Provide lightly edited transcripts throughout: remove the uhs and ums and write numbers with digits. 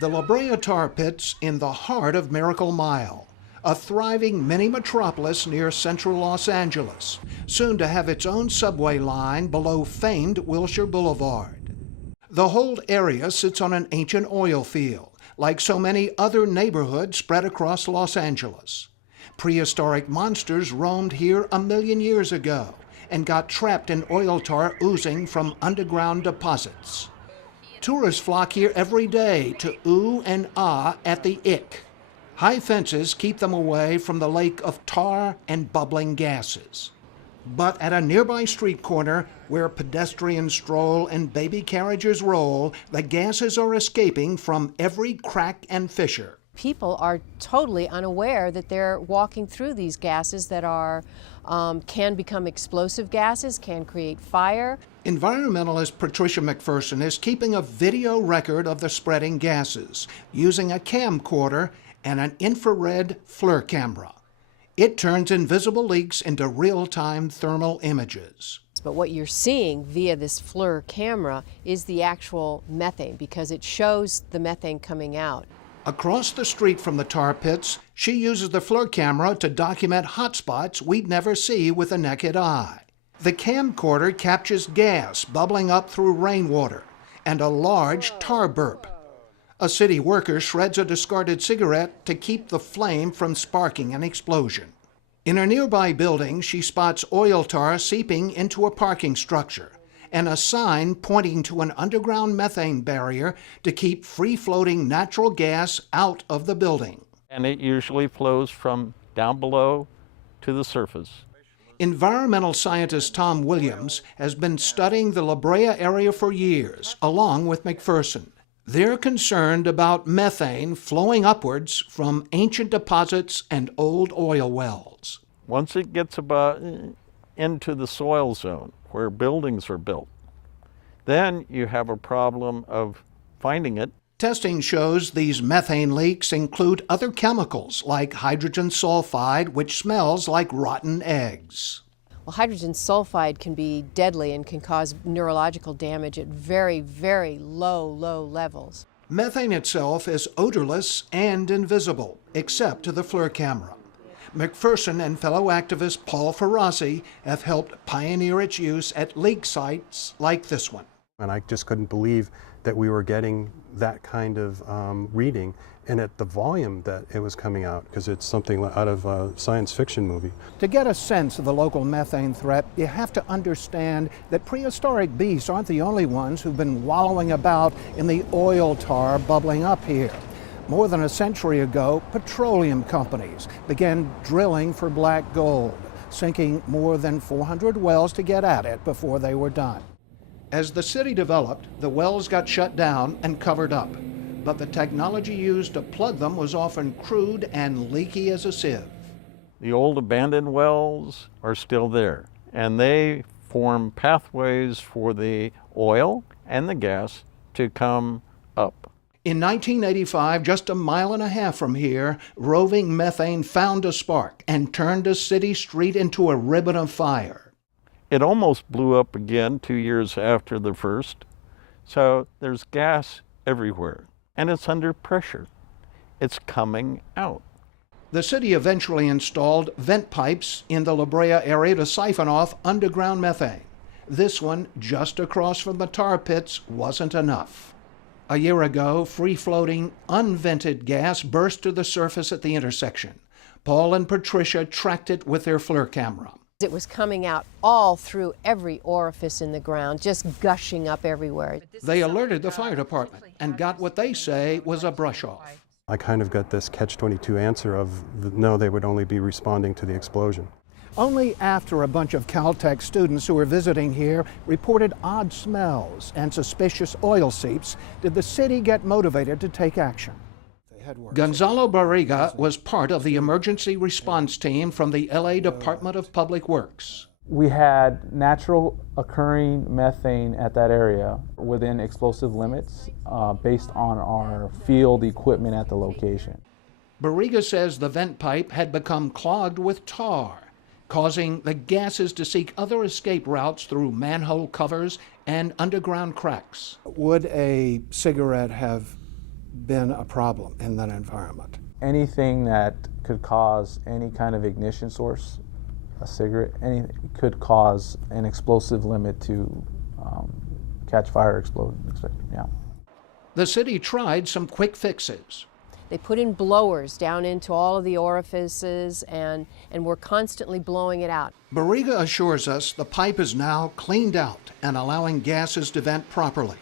The La Brea tar pits in the heart of Miracle Mile, a thriving mini metropolis near central Los Angeles, soon to have its own subway line below famed Wilshire Boulevard. The whole area sits on an ancient oil field, like so many other neighborhoods spread across Los Angeles. Prehistoric monsters roamed here 1,000,000 years ago and got trapped in oil tar oozing from underground deposits. Tourists flock here every day to ooh and ah at the ick. High fences keep them away from the lake of tar and bubbling gases. But at a nearby street corner where pedestrians stroll and baby carriages roll, the gases are escaping from every crack and fissure. People are totally unaware that they're walking through these gases that are can become explosive gases, can create fire. Environmentalist Patricia McPherson is keeping a video record of the spreading gases using a camcorder and an infrared FLIR camera. It turns invisible leaks into real-time thermal images. But what you're seeing via this FLIR camera is the actual methane, because it shows the methane coming out. Across the street from the tar pits, she uses the FLIR camera to document hotspots we'd never see with the naked eye. The camcorder captures gas bubbling up through rainwater and a large tar burp. A city worker shreds a discarded cigarette to keep the flame from sparking an explosion. In a nearby building, she spots oil tar seeping into a parking structure and a sign pointing to an underground methane barrier to keep free-floating natural gas out of the building. And it usually flows from down below to the surface. Environmental scientist Tom Williams has been studying the La Brea area for years, along with McPherson. They're concerned about methane flowing upwards from ancient deposits and old oil wells. Once it gets about into the soil zone where buildings are built, then you have a problem of finding it. Testing shows these methane leaks include other chemicals like hydrogen sulfide, which smells like rotten eggs. Well, hydrogen sulfide can be deadly and can cause neurological damage at very, very low levels. Methane itself is odorless and invisible, except to the FLIR camera. McPherson and fellow activist Paul Ferrazzi have helped pioneer its use at leak sites like this one. And I just couldn't believe that we were getting that kind of reading and at the volume that it was coming out, because it's something out of a science fiction movie. To get a sense of the local methane threat, you have to understand that prehistoric beasts aren't the only ones who've been wallowing about in the oil tar bubbling up here. More than a century ago, petroleum companies began drilling for black gold, sinking more than 400 wells to get at it before they were done. As the city developed, the wells got shut down and covered up, but the technology used to plug them was often crude and leaky as a sieve. The old abandoned wells are still there, and they form pathways for the oil and the gas to come up. In 1985, just a mile and a half from here, roving methane found a spark and turned a city street into a ribbon of fire. It almost blew up again 2 years after the first. So there's gas everywhere, and it's under pressure. It's coming out. The city eventually installed vent pipes in the La Brea area to siphon off underground methane. This one, just across from the tar pits, wasn't enough. A year ago, free-floating, unvented gas burst to the surface at the intersection. Paul and Patricia tracked it with their FLIR camera. It was coming out all through every orifice in the ground, just gushing up everywhere. They alerted the fire department and got what they say was a brush-off. I kind of got this catch-22 answer of no, they would only be responding to the explosion. Only after a bunch of Caltech students who were visiting here reported odd smells and suspicious oil seeps did the city get motivated to take action. Gonzalo Barriga was part of the emergency response team from the LA Department of Public Works. We had natural occurring methane at that area within explosive limits based on our field equipment at the location. Barriga says the vent pipe had become clogged with tar, causing the gases to seek other escape routes through manhole covers and underground cracks. Would a cigarette have been a problem in that environment? Anything that could cause any kind of ignition source, a cigarette, anything could cause an explosive limit to catch fire, explode. Yeah. The city tried some quick fixes. They put in blowers down into all of the orifices and we're constantly blowing it out. Brea assures us the pipe is now cleaned out and allowing gases to vent properly.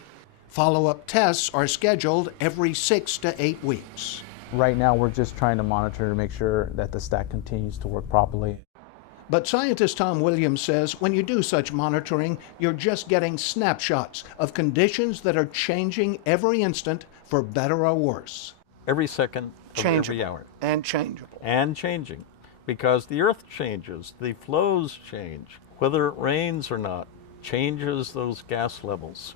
Follow-up tests are scheduled every 6 to 8 weeks. Right now we're just trying to monitor to make sure that the stack continues to work properly. But scientist Tom Williams says when you do such monitoring, you're just getting snapshots of conditions that are changing every instant for better or worse. Every second of every hour. And changeable. And changing. Because the earth changes, the flows change. Whether it rains or not changes those gas levels.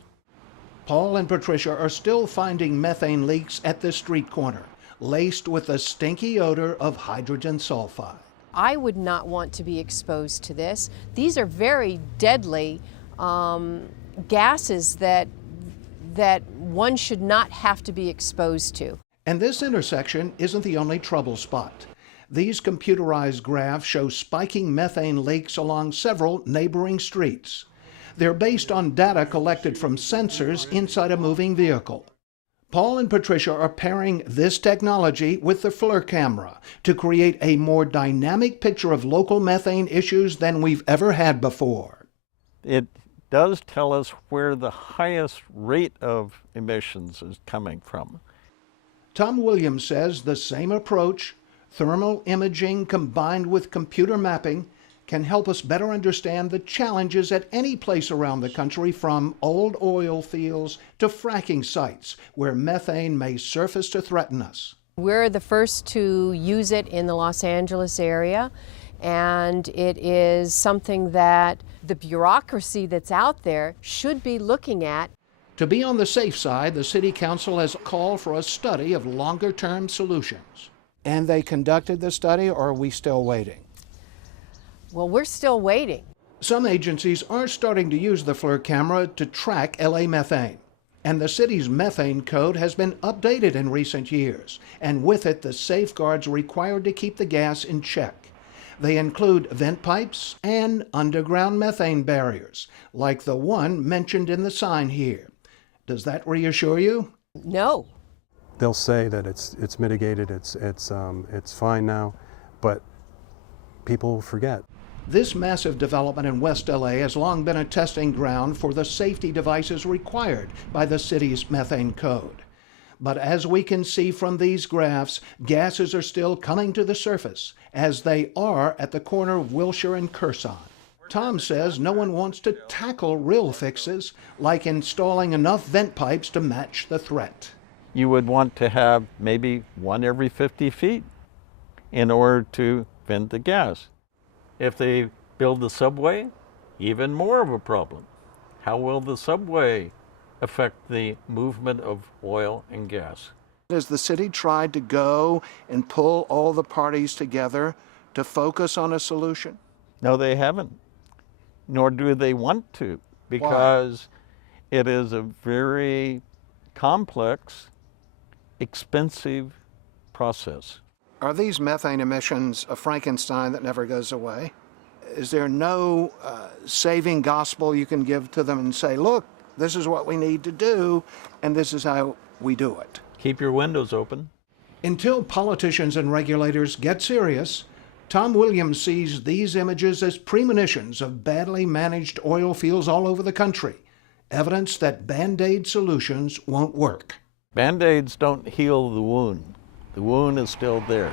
Paul and Patricia are still finding methane leaks at this street corner, laced with the stinky odor of hydrogen sulfide. I would not want to be exposed to this. These are very deadly gases that one should not have to be exposed to. And this intersection isn't the only trouble spot. These computerized graphs show spiking methane leaks along several neighboring streets. They're based on data collected from sensors inside a moving vehicle. Paul and Patricia are pairing this technology with the FLIR camera to create a more dynamic picture of local methane issues than we've ever had before. It does tell us where the highest rate of emissions is coming from. Tom Williams says the same approach, thermal imaging combined with computer mapping, can help us better understand the challenges at any place around the country, from old oil fields to fracking sites where methane may surface to threaten us. We're the first to use it in the Los Angeles area, and it is something that the bureaucracy that's out there should be looking at. To be on the safe side, the City Council has called for a study of longer-term solutions. And they conducted the study, or are we still waiting? Well, we're still waiting. Some agencies are starting to use the FLIR camera to track LA methane. And the city's methane code has been updated in recent years, and with it the safeguards required to keep the gas in check. They include vent pipes and underground methane barriers, like the one mentioned in the sign here. Does that reassure you? No. They'll say that it's mitigated, it's fine now, but people forget. This massive development in West LA has long been a testing ground for the safety devices required by the city's methane code. But as we can see from these graphs, gases are still coming to the surface, as they are at the corner of Wilshire and Curzon. Tom says no one wants to tackle real fixes, like installing enough vent pipes to match the threat. You would want to have maybe one every 50 feet in order to vent the gas. If they build the subway, even more of a problem. How will the subway affect the movement of oil and gas? Has the city tried to go and pull all the parties together to focus on a solution? No, they haven't, nor do they want to, because it is a very complex, expensive process. Are these methane emissions a Frankenstein that never goes away? Is there no saving gospel you can give to them and say, look, this is what we need to do, and this is how we do it? Keep your windows open. Until politicians and regulators get serious, Tom Williams sees these images as premonitions of badly managed oil fields all over the country, evidence that Band-Aid solutions won't work. Band-Aids don't heal the wound. The wound is still there.